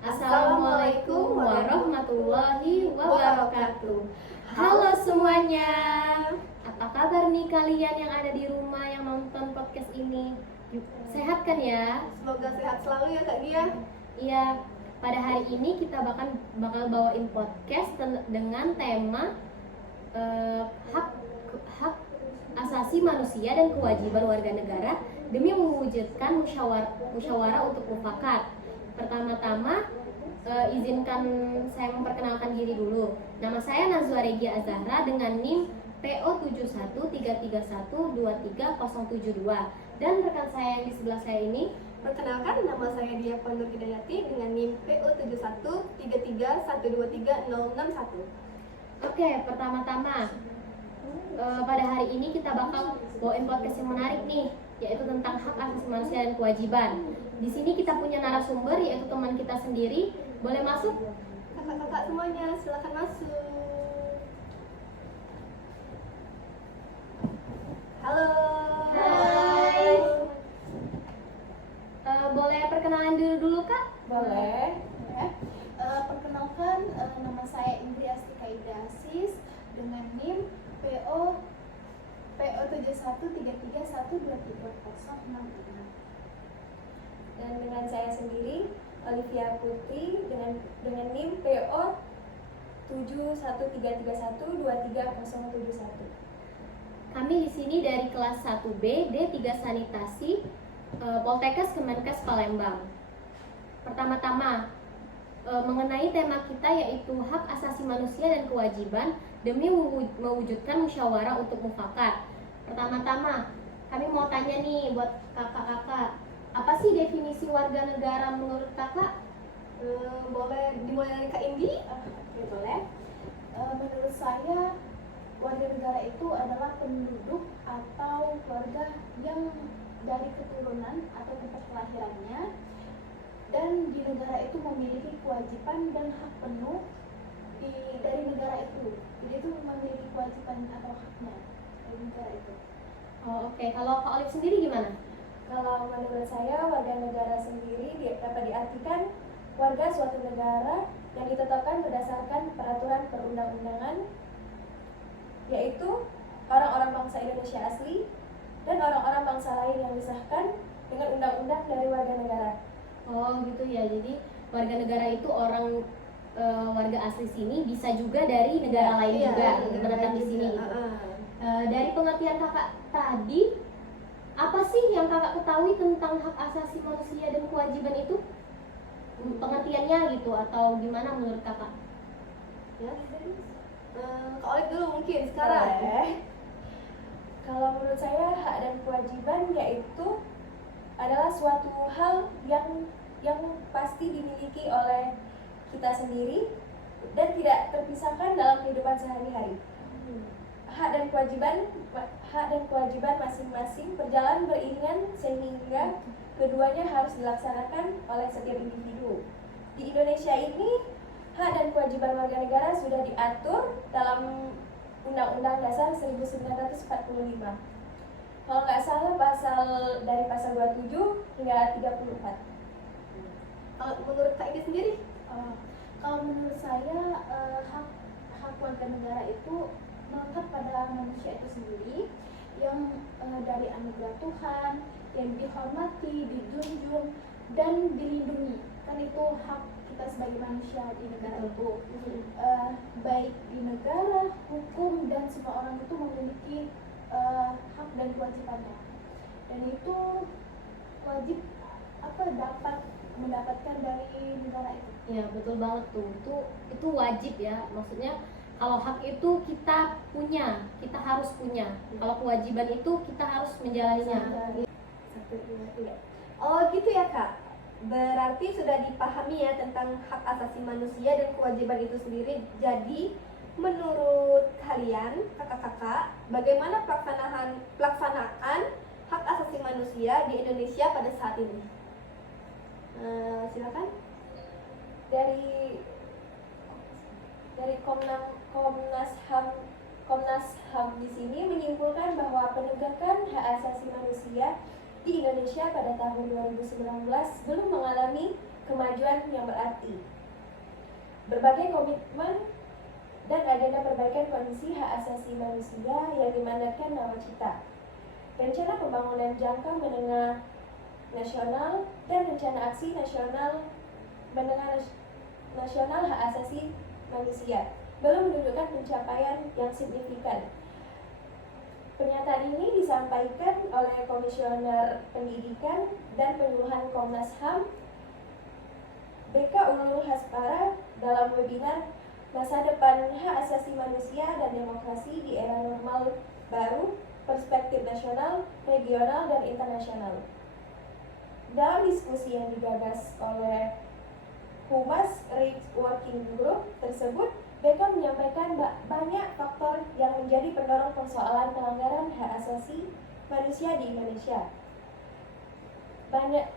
Assalamualaikum warahmatullahi wabarakatuh. Halo semuanya, apa kabar nih kalian yang ada di rumah yang nonton podcast ini? Sehat kan ya? Semoga sehat selalu ya Kak Gia. Iya, pada hari ini kita bakal bawain podcast dengan tema hak asasi manusia dan kewajiban warga negara demi mewujudkan musyawarah untuk mufakat. Pertama-tama izinkan saya memperkenalkan diri dulu. Nama saya Nazwa Regia Azahra dengan NIM PO 71331230072 dan rekan saya yang di sebelah saya ini. Perkenalkan, nama saya Dia Pondur Hidayati dengan NIM PO 71331230061. Oke, pertama-tama pada hari ini kita bakal bawain podcast yang menarik nih, yaitu tentang hak asasi manusia dan kewajiban. Di sini kita punya narasumber yaitu teman kita sendiri. Boleh masuk? Kakak-kakak semuanya, silakan masuk. Halo. Hai. Boleh perkenalan dulu Kak? Boleh. Perkenalkan, nama saya Indri Astika Ida Asis dengan NIM PO 71331230066. Dan dengan saya sendiri Olivia Putri dengan NIM PO 71331230071. Kami di sini dari kelas 1B D3 Sanitasi Poltekkes Kemenkes Palembang. Pertama-tama mengenai tema kita yaitu hak asasi manusia dan kewajiban demi mewujudkan musyawarah untuk mufakat. Pertama-tama kami mau tanya nih buat kakak-kakak, apa sih definisi warga negara menurut kakak? Boleh dimulai dari Kak Indi? Oke, boleh. Menurut saya, warga negara itu adalah penduduk atau warga yang dari keturunan atau tempat kelahirannya, dan di negara itu memiliki kewajiban dan hak penuh dari negara itu. Jadi itu memiliki kewajiban atau haknya dari negara itu. Oh, oke. Kalau Kak Olive sendiri gimana? Kalau menurut saya, warga negara sendiri dapat diartikan warga suatu negara yang ditetapkan berdasarkan peraturan perundang-undangan, yaitu orang-orang bangsa Indonesia asli dan orang-orang bangsa lain yang disahkan dengan undang-undang dari warga negara. Oh gitu ya, jadi warga negara itu orang warga asli sini, bisa juga dari negara lain juga menetap di sini. Dari pengertian kakak tadi, apa sih yang kakak ketahui tentang hak asasi manusia dan kewajiban itu? Pengertiannya gitu atau gimana menurut kakak? Ya, Kak Olive dulu mungkin sekarang. Boleh. Kalau menurut saya, hak dan kewajiban yaitu adalah suatu hal yang pasti dimiliki oleh kita sendiri dan tidak terpisahkan dalam kehidupan sehari-hari. Hak dan kewajiban masing-masing berjalan beriringan sehingga keduanya harus dilaksanakan oleh setiap individu. Di Indonesia ini, hak dan kewajiban warga negara sudah diatur dalam Undang-Undang Dasar 1945. Kalau nggak salah dari pasal 27 hingga 34. Menurut Kak Indi sendiri? Kalau menurut saya, hak warga negara itu melekat pada manusia itu sendiri yang dari anugerah Tuhan, yang dihormati, dijunjung, dan dilindungi. Kan itu hak kita sebagai manusia di negara itu. Baik di negara, hukum, dan semua orang itu memiliki hak dan kewajibannya. Dan itu wajib dapat mendapatkan dari negara itu. Ya betul banget tuh, itu wajib ya, maksudnya kalau hak itu kita punya, kita harus punya. Kalau kewajiban itu kita harus menjalaninya. Oh gitu ya Kak. Berarti sudah dipahami ya tentang hak asasi manusia dan kewajiban itu sendiri. Jadi menurut kalian kakak-kakak, bagaimana pelaksanaan hak asasi manusia di Indonesia pada saat ini? Silakan. Dari Komnas HAM di sini menyimpulkan bahwa penegakan hak asasi manusia di Indonesia pada tahun 2019 belum mengalami kemajuan yang berarti. Berbagai komitmen dan agenda perbaikan kondisi hak asasi manusia yang dimandatkan nawacita. Rencana pembangunan jangka menengah nasional dan rencana aksi nasional menengah nasional hak asasi manusia belum menunjukkan pencapaian yang signifikan. Pernyataan ini disampaikan oleh Komisioner Pendidikan dan Penyuluhan Komnas HAM BK Ulul Haspara dalam webinar Masa Depan Hak Asasi Manusia dan Demokrasi di Era Normal Baru, Perspektif Nasional, Regional, dan Internasional. Dalam diskusi yang digagas oleh Humas Rights Working Group tersebut, BK menyampaikan banyak faktor yang menjadi pendorong persoalan pelanggaran hak asasi manusia di Indonesia.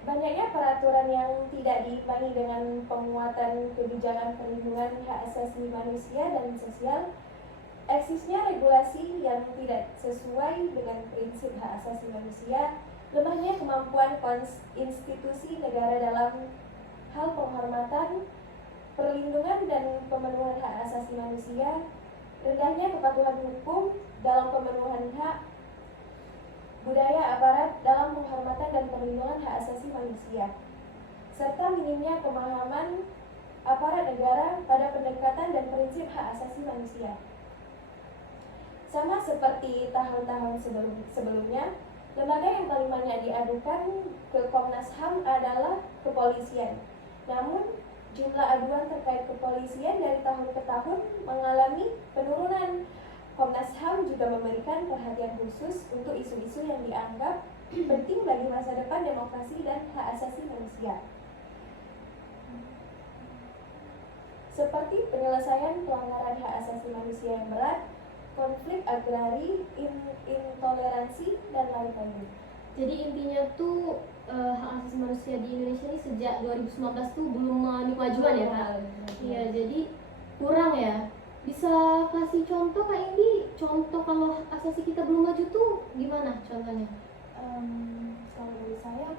Banyaknya peraturan yang tidak diimbangi dengan penguatan kebijakan perlindungan hak asasi manusia dan sosial, eksisnya regulasi yang tidak sesuai dengan prinsip hak asasi manusia, lemahnya kemampuan institusi negara dalam hal penghormatan, perlindungan dan pemenuhan hak asasi manusia, rendahnya kepatuhan hukum dalam pemenuhan hak, budaya aparat dalam penghormatan dan perlindungan hak asasi manusia, serta minimnya pemahaman aparat negara pada pendekatan dan prinsip hak asasi manusia. Sama seperti tahun-tahun sebelumnya, lembaga yang paling banyak diadukan ke Komnas HAM adalah kepolisian. Namun, jumlah aduan terkait kepolisian dari tahun ke tahun mengalami penurunan. Komnas HAM juga memberikan perhatian khusus untuk isu-isu yang dianggap penting bagi masa depan demokrasi dan hak asasi manusia, seperti penyelesaian pelanggaran hak asasi manusia yang berat, konflik agrari, intoleransi, dan lain-lain. Jadi intinya tuh hak asasi manusia di Indonesia ini sejak 2019 tuh belum mengalami kemajuan ya Kak? Iya, jadi kurang ya. Bisa kasih contoh Kak Indi, contoh kalau hak asasi kita belum maju tuh gimana contohnya? Kalau dari saya,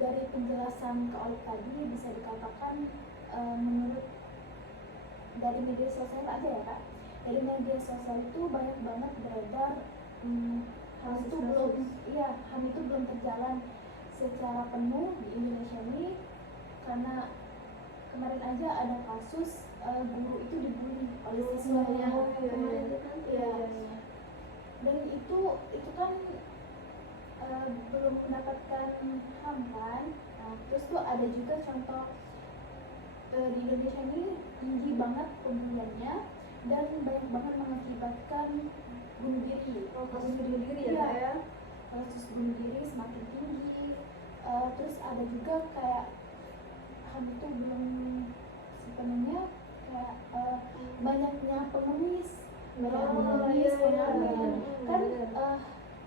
dari penjelasan Kak Olive tadi bisa dikatakan menurut dari media sosial aja ya Kak. Dari media sosial itu banyak banget beredar HAM itu belum terjalan secara penuh di Indonesia ini, karena kemarin aja ada kasus guru itu dibully oleh siswanya. Dan itu kan belum mendapatkan HAM kan. Nah, terus tuh ada juga contoh di Indonesia ini tinggi banget pembunuhannya dan banyak banget mengakibatkan bunuh diri. Kasus bunuh diri ya? Kasus bunuh diri semakin tinggi. Terus ada juga kayak HAM itu belum sepenuhnya kayak banyaknya pengemis, pengamen.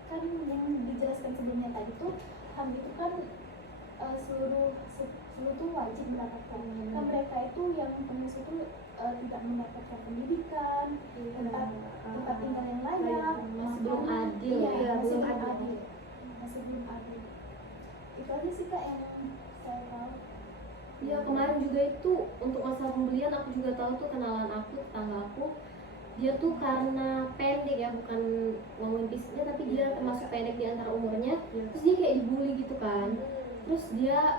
Kan yang dijelaskan sebelumnya tadi tuh HAM itu kan seluruh tuh wajib mendapatkan. Kan mereka itu yang pengemis itu tidak mendapatkan pendidikan, tempat tinggal yang layak, Masih belum adil masih belum adil. Itu aja sih Kak yang saya tahu. Iya, kemarin juga itu untuk masalah pembelian aku juga tahu tuh kenalan aku, tetangga aku, dia tuh karena pendek ya, bukan ngomongin fisiknya tapi dia termasuk pendek di antara umurnya, terus dia kayak dibully gitu kan. Terus dia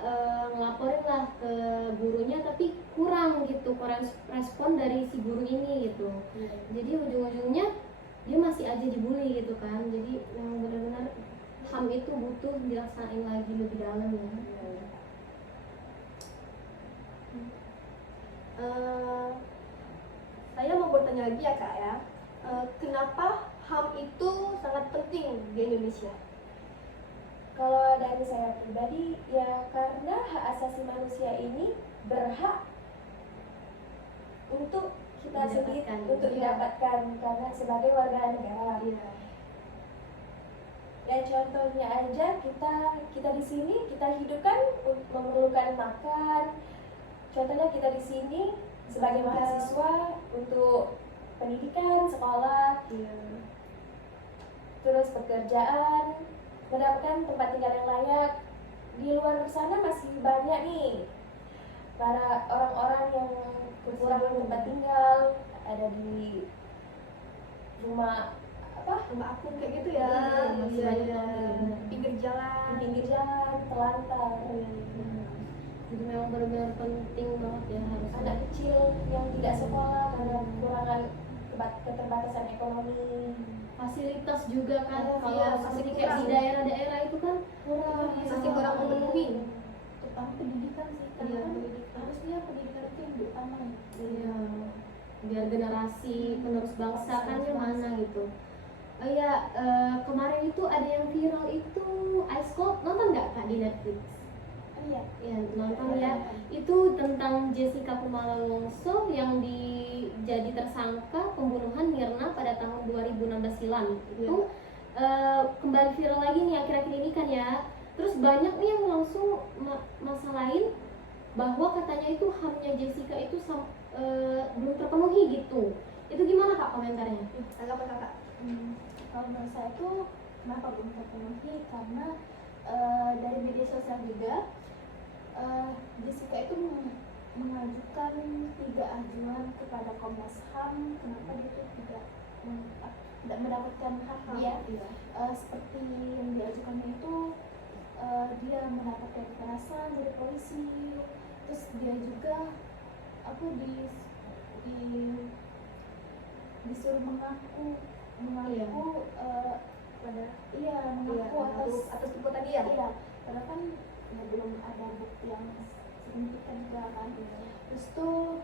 ngelaporin lah ke gurunya tapi kurang respon dari si guru ini gitu. Jadi ujung-ujungnya dia masih aja dibully gitu kan. Jadi yang benar-benar HAM itu butuh dilaksanain lagi lebih dalam ya. Saya mau bertanya lagi ya Kak ya, kenapa HAM itu sangat penting di Indonesia? Kalau dari saya pribadi, ya karena hak asasi manusia ini berhak untuk kita sendiri untuk didapatkan karena sebagai warga negara. Ya contohnya aja kita di sini kita hidup kan memerlukan makan. Contohnya kita di sini sebagai mahasiswa untuk pendidikan, sekolah, terus pekerjaan, mendapatkan tempat tinggal yang layak. Di luar sana masih banyak nih para orang-orang yang kekurangan tempat tinggal, ada di rumah Rumah aku kayak gitu ya. masih Iya, banyak iya. banget. Pinggir jalan. di pinggir jalan, telantar. Jadi memang benar-benar penting banget ya harus Anak kecil yang tidak sekolah karena kekurangan keterbatasan ekonomi. fasilitas juga kan. Iya, Kalau iya, seperti masih kayak di kurang. daerah-daerah itu kan Kurang, Masih kurang memenuhi. terutama pendidikan sih, karena Iya, kan pendidikan. harusnya pendidikan itu yang utama. Iya, biar generasi penerus bangsa kan yang mana gitu. Oh iya, kemarin itu ada yang viral itu Ice Cold, nonton nggak Kak di Netflix? Iya. Ya nonton ya. Itu tentang Jessica Kumala Wongso yang jadi tersangka pembunuhan Mirna pada tahun 2016 silam. Itu kembali viral lagi nih akhir-akhir ini kan ya. Terus banyak nih yang langsung masalahin bahwa katanya itu HAM-nya Jessica itu belum terpenuhi gitu. Itu gimana Kak komentarnya? Tanggapan kakak? Kalau menurut saya itu kenapa belum terpenuhi, karena dari media sosial juga Jessica itu mengajukan 3 ajuan kepada Komnas HAM kenapa dia itu tidak mendapatkan hak dia. Seperti yang diajukannya itu dia mendapatkan kekerasan dari polisi, terus dia juga disuruh mengaku Pada mengaku atas perbuatan dia. iya, karena kan ya, belum ada bukti yang signifikan juga kan. Terus tuh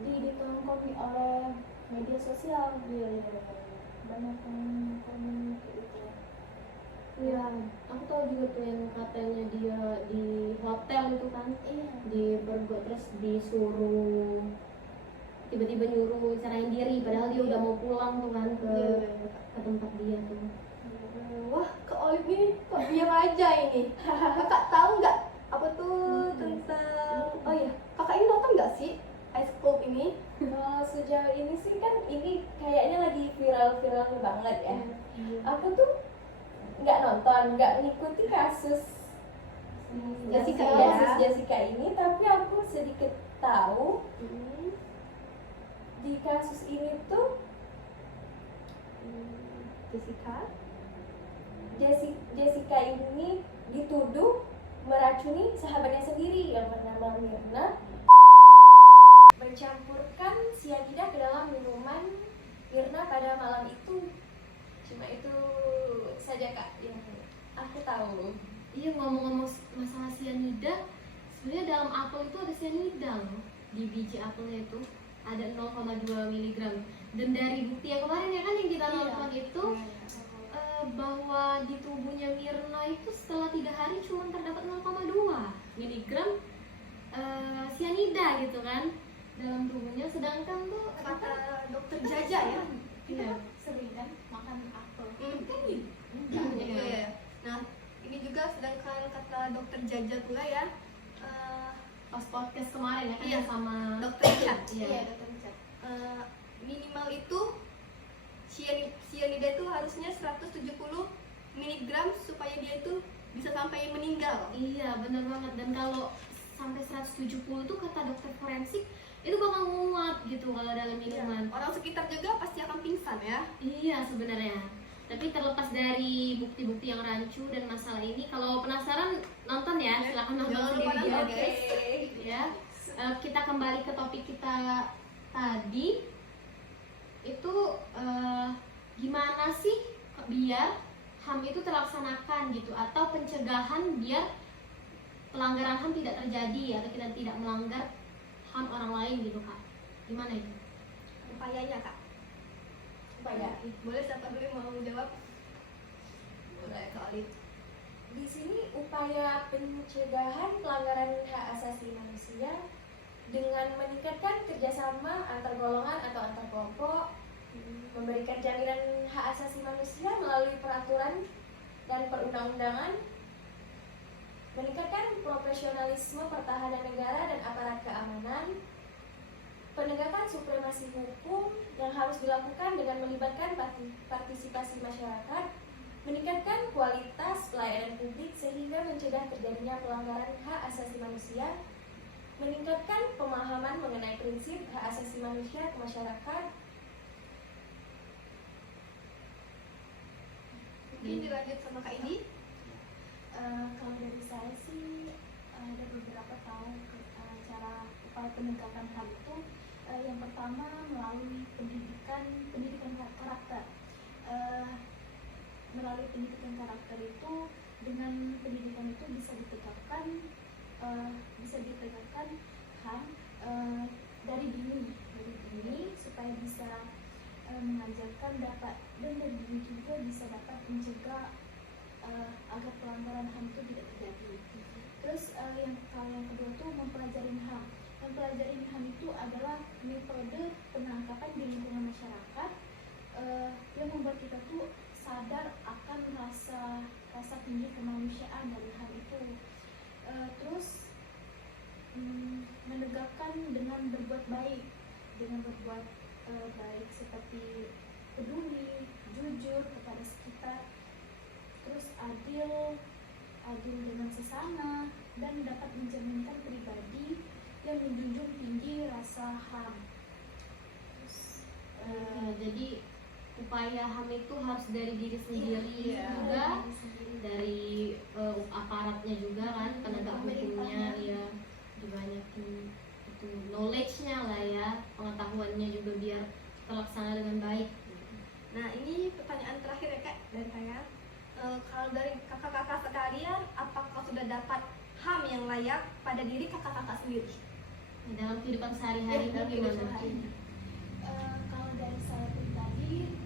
ditongkongi oleh media sosial, banyak yang komen kayak gitu. Iya, aku tahu juga tuh yang katanya dia di hotel itu kan, Iya. dipergok terus disuruh tiba-tiba nyuruh carain diri padahal dia udah mau pulang tuh kan ke tempat dia tuh. Wah, ke Olive nih kok diam aja ini. Kakak tahu nggak apa tuh tentang? Oh iya, kakak ini nonton nggak sih Ice Cold ini? Kalau sejauh ini sih kan ini kayaknya lagi viral-viral banget ya. Aku tuh nggak nonton, nggak mengikuti kasus Jessica kasus ya. Jessica ini, tapi aku sedikit tahu di kasus ini tuh Jessica ini dituduh meracuni sahabatnya sendiri yang bernama Mirna, mencampurkan sianida ke dalam minuman Mirna pada malam itu. Cuma itu saja Kak yang aku tahu. Iya, ngomong-ngomong masalah sianida, sebenarnya dalam apel itu ada sianida loh. Di biji apelnya itu ada 0,2 mg. Dan dari bukti yang kemarin ya kan yang kita nonton itu bahwa di tubuhnya Mirna itu setelah 3 hari cuma terdapat 0,2 mg sianida gitu kan dalam tubuhnya, sedangkan tuh Kata dokter Jaja ya. iya. Sering kan makan apel. Iya. Nah, ini juga sedangkan kata dokter Jaja pula ya. Pas podcast kemarin ya kan Iya. sama Dokter Richard. Iya. Dokter Richard. Minimal itu sianida itu harusnya 170 mg supaya dia itu bisa sampai meninggal. Iya, benar banget. Dan kalau sampai 170 itu kata dokter forensik itu bakal nguap gitu kalau dalam minuman. Orang sekitar juga pasti akan pingsan ya. Iya sebenarnya. Tapi terlepas dari bukti-bukti yang rancu dan masalah ini, kalau penasaran nonton ya, silahkan nonton Jangan lupa sendiri nonton, ya. guys. Ya. Kita kembali ke topik kita tadi. Itu gimana sih biar HAM itu terlaksanakan gitu, atau pencegahan biar pelanggaran HAM tidak terjadi atau kita tidak melanggar HAM orang lain gitu Kak. Gimana itu? Upayanya kak. Upaya. Boleh siapa dulu yang mau jawab? Boleh Kak Olive. Di sini upaya pencegahan pelanggaran hak asasi manusia dengan meningkatkan kerjasama antar golongan atau antar kelompok, memberikan jaminan hak asasi manusia melalui peraturan dan perundang-undangan, meningkatkan profesionalisme pertahanan negara dan aparat keamanan, penegakan supremasi hukum yang harus dilakukan dengan melibatkan partisipasi masyarakat, meningkatkan kualitas pelayanan publik sehingga mencegah terjadinya pelanggaran hak asasi manusia, meningkatkan pemahaman mengenai prinsip hak asasi manusia ke masyarakat. Mungkin dilanjut sama Kak Indi. Kalau dari saya sih ada beberapa cara upaya penegakan HAM itu. Yang pertama melalui pendidikan karakter. Melalui pendidikan karakter itu, dengan pendidikan itu bisa ditegakkan HAM dari dini supaya bisa mengajarkan dapat, dan dari dini juga bisa dapat mencegah agar pelanggaran HAM itu tidak terjadi. Terus kalau yang kedua tuh mempelajari HAM. Mempelajari HAM itu adalah metode penangkapan di lingkungan masyarakat yang membuat kita tuh sadar akan rasa tinggi kemanusiaan dari HAM itu. Terus menegakkan dengan berbuat baik, baik seperti peduli, jujur kepada sekitar, terus adil dengan sesama, dan dapat mencerminkan pribadi yang menjunjung tinggi rasa HAM. Jadi upaya HAM itu harus dari diri sendiri juga, dari aparatnya juga kan, penegak hukumnya ya, dibanyakin itu knowledge-nya lah ya, pengetahuannya juga biar terlaksana dengan baik. Nah, ini pertanyaan terakhir ya Kak dari saya. Kalau dari kakak-kakak sekalian, apakah sudah dapat HAM yang layak pada diri kakak-kakak sendiri? Dalam kehidupan sehari-hari dalam gimana? kehidupan sehari-hari. Kalau dari saya pribadi,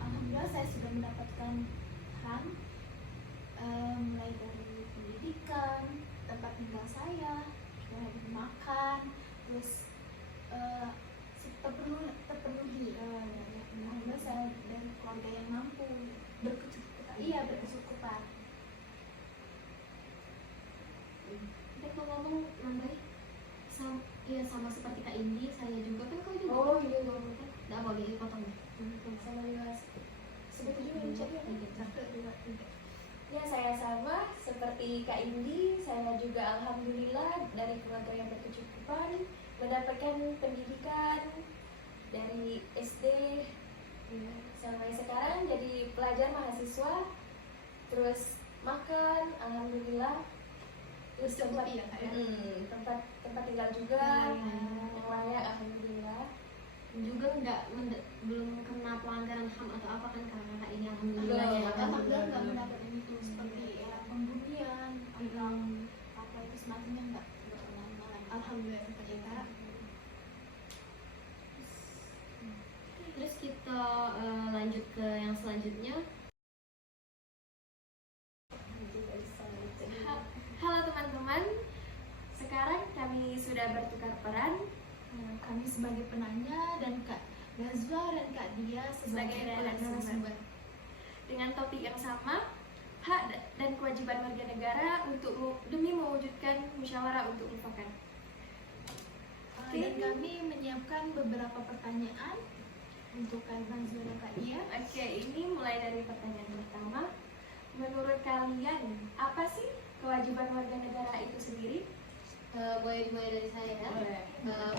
alhamdulillah saya sudah mendapatkan HAM, mulai dari pendidikan, tempat tinggal saya, makan, terus terpenuhi. Alhamdulillah saya dari keluarga yang mampu, berkecukupan. Dan ngomong nambahin sama seperti Kak Indi, saya juga kan kau juga. Oh iya. Nggak mau gitu potong. Sama juga seperti Ya, saya sama seperti Kak Indi. Saya juga alhamdulillah dari keluarga yang berkecukupan, mendapatkan pendidikan dari SD sampai sekarang jadi pelajar mahasiswa, terus makan alhamdulillah, terus tempat ya, Kak, ya? tempat tinggal juga yang layak alhamdulillah. Juga belum kena pelanggaran HAM atau apa kan kakak ini, alhamdulillah ya. Alhamdulillah nggak mendapatkan itu seperti pembunuhan atau apa itu semacamnya, nggak pernah mengalami. Alhamdulillah Kak. Terus kita lanjut ke yang selanjutnya. Halo teman-teman, sekarang kami sudah bertukar peran. Kami sebagai penanya dan Kak Nazwa dan Kak Dia sebagai narasumber. Dengan topik yang sama, hak dan kewajiban warga negara demi mewujudkan musyawarah untuk mufakat. Dan kami menyiapkan beberapa pertanyaan untuk Kak Nazwa dan Kak Dia. Oke, ini mulai dari pertanyaan pertama. Menurut kalian, apa sih kewajiban warga negara itu sendiri? Boleh dimulai dari saya ya.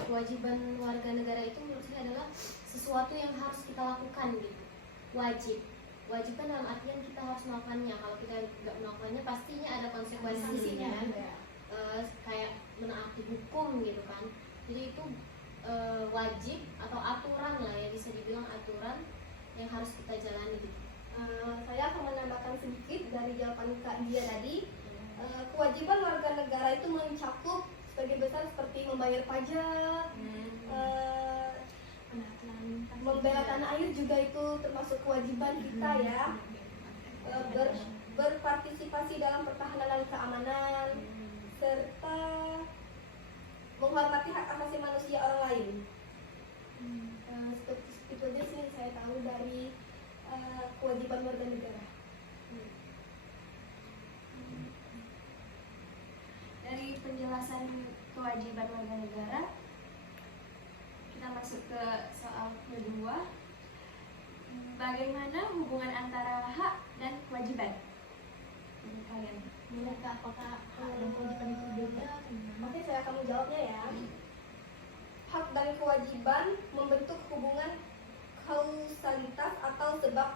Kewajiban warga negara itu menurut saya adalah sesuatu yang harus kita lakukan gitu. Wajib kan dalam artian kita harus melakukannya. Kalau kita nggak melakukannya pastinya ada konsekuensinya kan. Kayak menaati hukum gitu kan. Jadi itu wajib atau aturan lah ya, bisa dibilang aturan yang harus kita jalani gitu. Saya akan menambahkan sedikit dari jawaban Kak Dia tadi. Kewajiban warga negara itu mencakup sebagai besar seperti membayar pajak, membela tanah air juga itu termasuk kewajiban kita ya. Berpartisipasi dalam pertahanan dan keamanan, serta menghormati hak asasi manusia orang lain. Seperti itu aja sih yang saya tahu dari kewajiban warga negara. Dari penjelasan kewajiban warga negara, kita masuk ke soal kedua. Bagaimana hubungan antara hak dan kewajiban menurut kalian? Boleh Kak, apakah hak dan kewajiban itu beda? Oke, saya akan menjawabnya ya. Hak dan kewajiban membentuk hubungan kausalitas atau sebab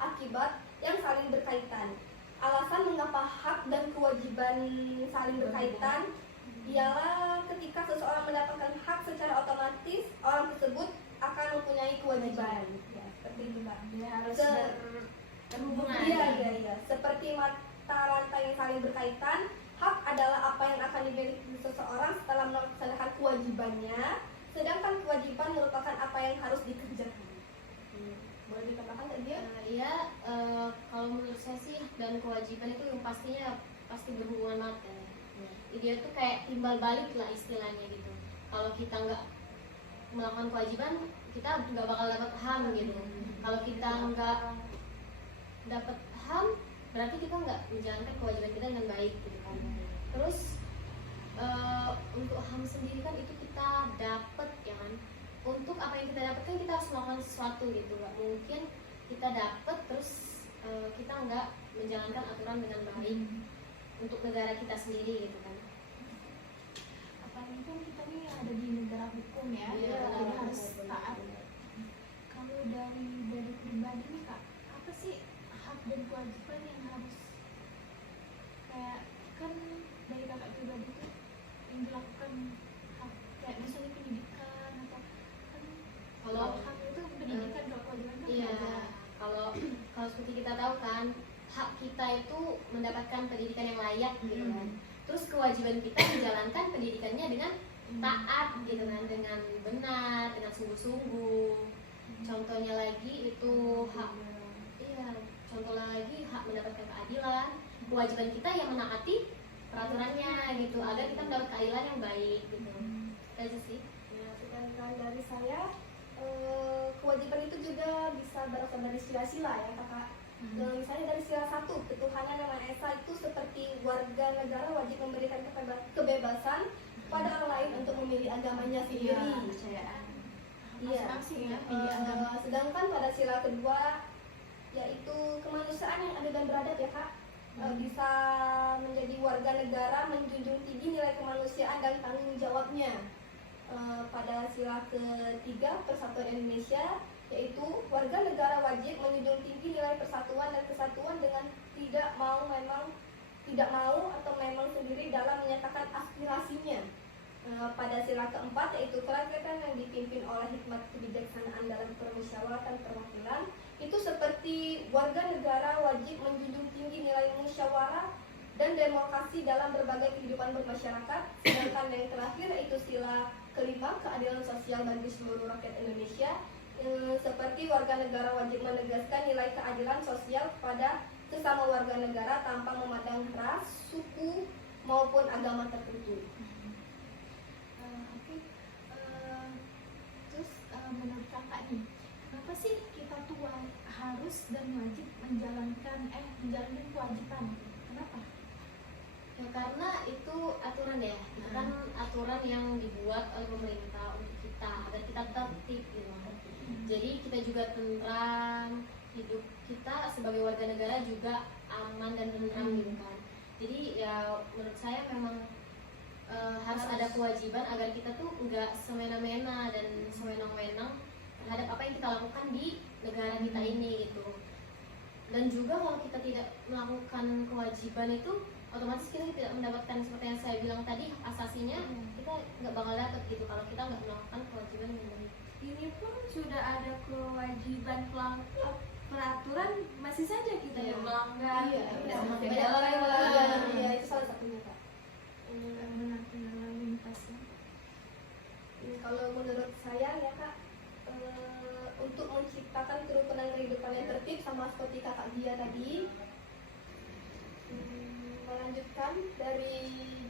akibat yang saling berkaitan. Alasan mengapa hak dan kewajiban saling berkaitan ialah ketika seseorang mendapatkan hak secara otomatis, orang tersebut akan mempunyai kewajiban. Ya, seperti itu Kak. Dia harus Berhubungan. Iya. Seperti mata rantai yang saling berkaitan, hak adalah apa yang akan dimiliki seseorang setelah melaksanakan kewajibannya, sedangkan kewajiban merupakan apa yang harus dikerjakan. Boleh dikatakan Kak Dia? Iya, kalau menurut saya sih hak dan kewajiban itu yang pasti berhubungan banget ya. Dia tuh kayak timbal balik lah istilahnya gitu. Kalau kita nggak melakukan kewajiban, kita nggak bakal dapat HAM gitu. Kalau kita nggak dapat HAM, berarti kita nggak menjalankan kewajiban kita dengan baik gitu kan. Terus untuk HAM sendiri kan itu kita dapat ya kan. Untuk apa yang kita dapatkan kita harus melakukan sesuatu gitu. Nggak mungkin kita dapat terus kita nggak menjalankan aturan dengan baik untuk negara kita sendiri gitu kan. Apalagi kan kita nih ada di negara hukum ya, Iya, jadi benar, harus benar. taat. Kalau dari pribadi nih Kak, apa sih hak dan kewajiban yang harus kayak kan dari kakak pribadi tuh yang dilakukan hak kayak misalnya pendidikan atau kan Kalau hak itu pendidikan kalau kewajiban kan iya, beda. kalau seperti kita tahu kan, hak kita itu mendapatkan pendidikan yang layak gitu kan. Terus kewajiban kita menjalankan pendidikannya dengan taat gitu kan, dengan benar, dengan sungguh-sungguh. Contohnya lagi itu hak, iya, contohnya lagi hak mendapatkan keadilan. Kewajiban kita yang menaati peraturannya gitu, agar kita mendapat keadilan yang baik gitu. Itu sih. Ya, sedangkan dari saya, kewajiban itu juga bisa berasal dari sila-sila ya Kakak. Misalnya dari sila 1, ketuhanan yang Maha Esa itu seperti warga negara wajib memberikan kebebasan pada orang lain untuk memilih agamanya sendiri. Kepercayaan Iya. masing-masing ya pilih agama. Sedangkan pada sila kedua yaitu kemanusiaan yang adil dan beradab ya Kak. Bisa menjadi warga negara menjunjung tinggi nilai kemanusiaan dan tanggung jawabnya. Pada sila ketiga persatuan Indonesia, yaitu warga negara wajib menjunjung tinggi nilai persatuan dan kesatuan dengan tidak mau atau memang sendiri dalam menyatakan aspirasinya. Pada sila keempat yaitu kerakyatan yang dipimpin oleh hikmat kebijaksanaan dalam permusyawaratan perwakilan, itu seperti warga negara wajib menjunjung tinggi nilai musyawarah dan demokrasi dalam berbagai kehidupan bermasyarakat. Sedangkan yang terakhir yaitu sila kelima, keadilan sosial bagi seluruh rakyat Indonesia, seperti warga negara wajib menegaskan nilai keadilan sosial kepada sesama warga negara tanpa memandang ras, suku maupun agama tertentu. Oke. Terus menurut kakak nih, kenapa sih kita tuh harus dan wajib menjalankan kewajiban? Kenapa? Ya karena itu aturan ya, itu kan aturan yang dibuat oleh pemerintah untuk kita agar kita tertib gitu. Jadi kita juga tentram, hidup kita sebagai warga negara juga aman dan tentram gitu kan. Jadi ya menurut saya memang harus ada kewajiban agar kita tuh nggak semena-mena dan sewenang-wenang terhadap apa yang kita lakukan di negara kita ini gitu. Dan juga kalau kita tidak melakukan kewajiban itu, otomatis kita tidak mendapatkan seperti yang saya bilang tadi, hak asasinya kita nggak bakal dapat gitu kalau kita nggak melakukan kewajiban yang baik. Ini pun sudah ada kewajiban peraturan, masih saja kita yang melanggar. Iya, Sama banyak kayak orang yang jalan. melanggar. Iya, itu salah satunya Kak. Benar-benar lalu lintasnya. Kalau menurut saya ya Kak, untuk menciptakan kerukunan kehidupan yang tertib sama seperti Kakak Dia tadi, melanjutkan dari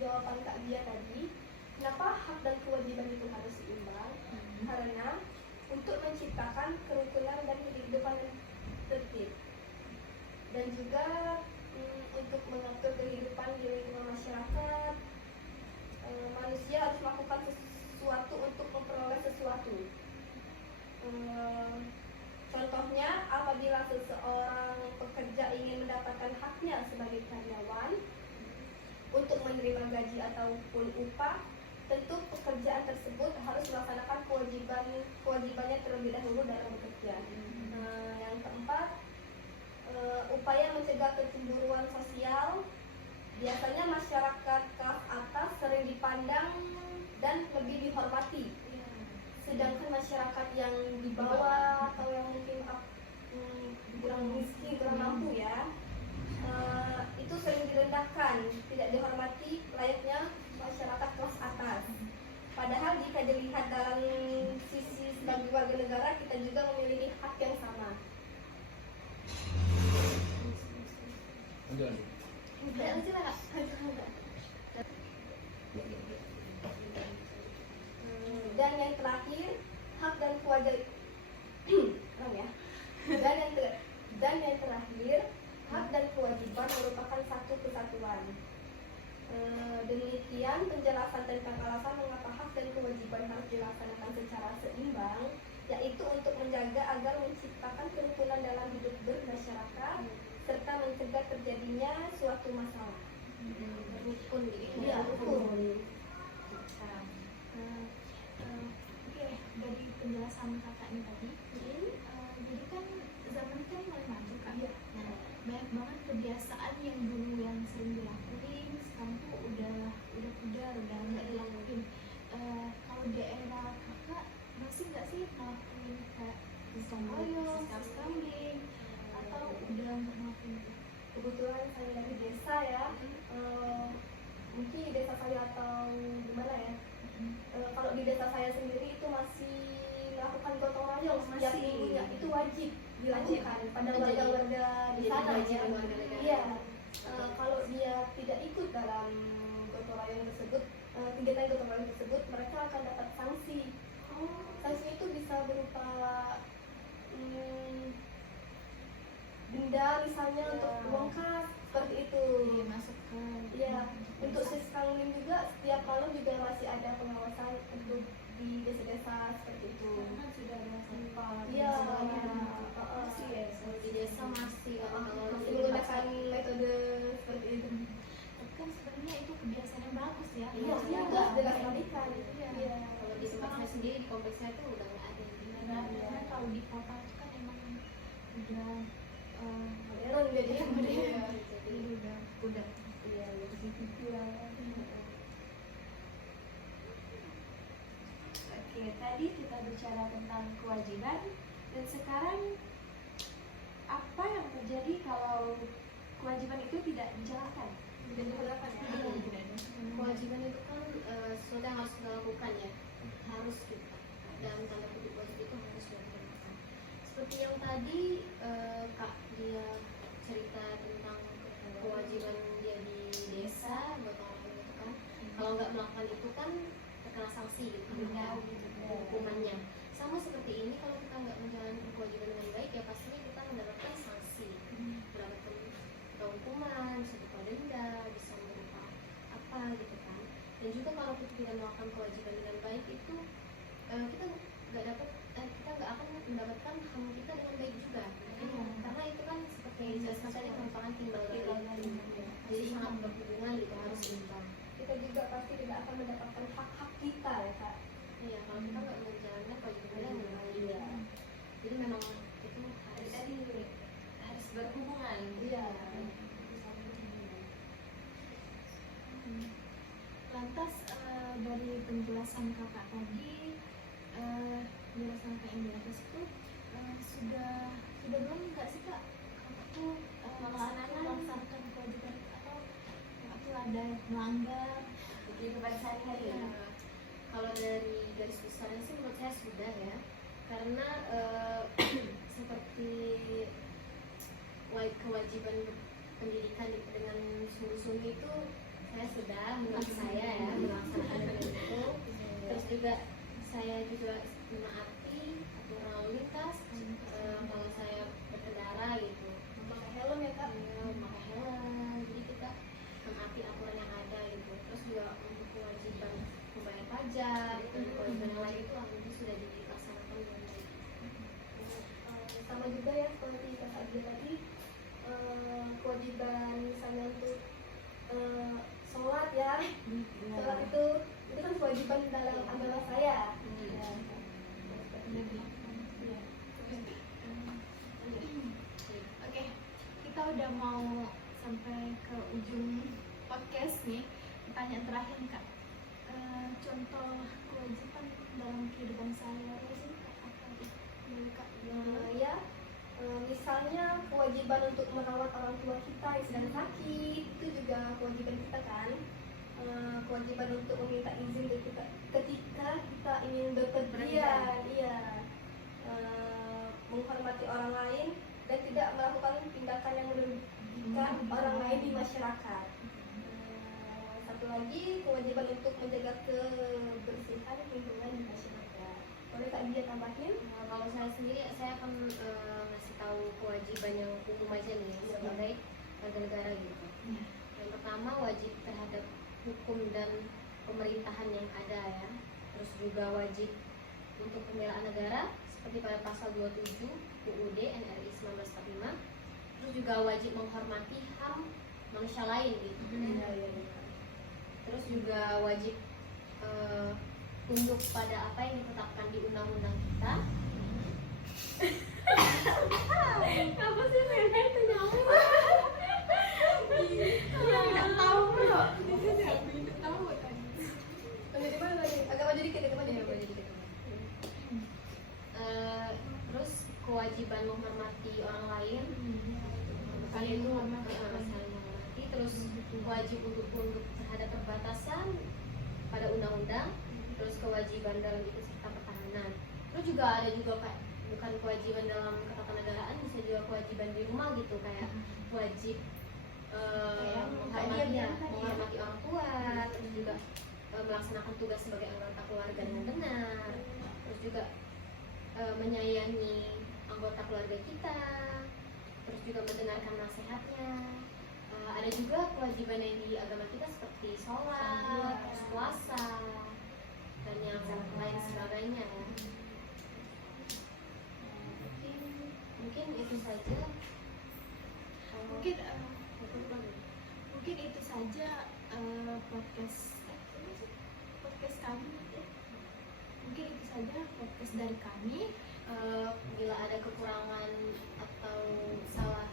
jawaban Kak Dia tadi, kenapa hak dan kewajiban itu harus seimbang? Karena untuk menciptakan kerukunan dan kehidupan yang tertib, dan juga untuk mengatur kehidupan di lingkungan masyarakat, manusia harus melakukan sesuatu untuk memperoleh sesuatu. Contohnya apabila seseorang pekerja pekerja ingin mendapatkan haknya sebagai karyawan untuk menerima gaji ataupun upah, tentu pekerjaan tersebut harus melaksanakan kewajibannya terlebih dahulu dalam bekerja. Yang keempat, upaya mencegah kecemburuan sosial. Biasanya masyarakat kelas atas sering dipandang dan lebih dihormati, sedangkan masyarakat yang di bawah atau yang mungkin kurang miskin, kurang mampu ya, itu sering direndahkan, tidak dihormati layaknya masyarakat kelas atas. Padahal jika dilihat dalam sisi sebagai warga negara, kita juga memiliki hak yang sama. Dan yang terakhir, hak dan kewajiban hak dan kewajiban merupakan satu kesatuan. Demikian penjelasan tentang alasan mengapa hak dan kewajiban harus dilaksanakan secara seimbang, yaitu untuk menjaga agar menciptakan kerukunan dalam hidup bermasyarakat serta mencegah terjadinya suatu masalah. Rukun gitu. Iya, rukun. Oke, dari penjelasan kakak ini tadi, jadi kan zaman kan mulai maju kan, nah, banyak banget kebiasaan yang dulu yang sering dilakuin, sekarang tuh udah pudar, udah nggak dilakuin. Kalau di era kakak masih nggak sih ngelakuin kayak gotong royong, kambing, atau udah nggak ngelakuin itu? Kebetulan saya dari desa ya, mungkin di desa saya atau gimana ya. Kalau di desa saya sendiri itu masih melakukan gotong royong setiap minggunya, itu wajib dilakukan pada warga-warga di sana ya. Iya. Kalau dia tidak ikut dalam gotong royong tersebut, kegiatan gotong royong tersebut, mereka akan dapat sanksi. Sanksi itu bisa berupa denda misalnya untuk uang kas, seperti itu. Masuk ke Untuk siskangling juga setiap malam juga masih ada pengawasan untuk di desa-desa seperti itu. kan sudah ada sampah. Iya, Masih ya. Di desa masih masih menggunakan metode seperti itu. Tapi kan sebenarnya itu kebiasaan yang bagus ya. Iya, Maksudnya itu nggak dilestarikan. Iya. Kalau di tempat saya sendiri di kompleks saya tuh udah nggak ada yang Karena kalau di kota itu kan emang udah Modern jadi jadi udah iya lebih pikiran. Oke, tadi kita bicara tentang kewajiban, dan sekarang apa yang terjadi kalau kewajiban itu tidak dijalankan? kewajiban itu kan sesuatu yang harus kita lakukan ya, harus kita dalam tanda kutip wajib itu harus dilakukan. Seperti yang tadi Kak dia cerita tentang kewajiban dia di desa gotong royong gitu kan, kalau nggak melakukan itu kan terkena sanksi gitu, hukumannya. Sama seperti ini, kalau kita nggak menjalankan kewajiban dengan baik ya pastinya kita mendapatkan sanksi, mendapatkan hukuman, bisa berupa denda, bisa berupa apa gitu kan. Dan juga kalau kita tidak melakukan kewajiban dengan baik itu kita nggak akan mendapatkan hak kita dengan baik juga. Karena itu kan seperti yang dijelaskan tadi merupakan timbal balik. Jadi sangat berhubungan gitu, harus seimbang. Kita juga pasti tidak akan mendapatkan hak-hak kita ya Kak. Iya, kalau kita nggak menjalankan kewajiban dengan baik. Jadi memang itu Harus berhubungan. Iya. Lantas dari penjelasan kakak tadi, penjelasan kakak yang di atas itu sudah belum nggak sih kak kakak tuh melaksanakan kewajiban itu, atau kakak tuh ada melanggar Di kehidupan sehari-hari. Kalau dari garis besarnya sih menurut saya sudah ya, karena seperti kewajiban pendidikan dengan sungguh-sungguh itu saya sudah menurut saya ya melaksanakan dengan itu. Terus juga saya juga menaati aturan lalu lintas, kalau saya berkendara gitu Memakai helm ya Kak. memakai helm, jadi kita menaati aturan yang ada gitu. Terus juga untuk kewajiban membayar pajak dan kewajiban yang lain itu alhamdulillah sudah dilaksanakan dengan baik. Sama juga ya seperti kakak dia tadi, kewajiban misalnya untuk sholat ya. Sholat itu kan kewajiban dalam agama saya. Ya. Oke, kita udah mau sampai ke ujung podcast nih. Pertanyaan terakhir nih Kak. Contoh kewajiban dalam kehidupan sehari-hari apa nih? Boleh Kak? Ya, misalnya kewajiban untuk merawat orang tua kita yang sedang sakit, itu juga kewajiban kita kan. Kewajiban untuk meminta izin ketika kita ingin bepergian, iya. Menghormati orang lain dan tidak melakukan tindakan yang merugikan orang lain di masyarakat. Satu lagi kewajiban untuk menjaga kebersihan lingkungan di masyarakat. Boleh Kak Dia tambahin? Kalau saya sendiri, saya akan ngasih tahu kewajiban yang umum aja nih sebagai warga negara gitu. Yang pertama, wajib terhadap hukum dan pemerintahan yang ada ya. Terus juga wajib untuk pembelaan negara seperti pada pasal 27 UUD NRI 1945. Terus juga wajib menghormati HAM manusia lain gitu. Terus juga wajib tunduk pada apa yang ditetapkan di undang-undang kita. Apa sih nenek itu nyawa? Nggak tahu kok. Tahu tadi. Di mana tadi? Agak maju dikit, agak maju dikit. Terus kewajiban menghormati orang lain, Saling menghormati. saling menghormati. Terus wajib untuk tunduk terhadap perbatasan pada undang-undang. Terus kewajiban dalam ikut serta pertahanan. Terus juga ada juga kayak bukan kewajiban dalam ketatanegaraan, bisa juga kewajiban di rumah gitu, kayak wajib menghormati orang tua, terus juga melaksanakan tugas sebagai anggota keluarga dengan benar, terus juga menyayangi anggota keluarga kita, terus juga mendengarkan nasihatnya. Ada juga kewajiban yang di agama kita seperti sholat, terus puasa, dan yang lain sebagainya ya. Mungkin itu saja. Mungkin itu saja podcast kami ya. Mungkin itu saja podcast dari kami. Bila ada kekurangan atau salah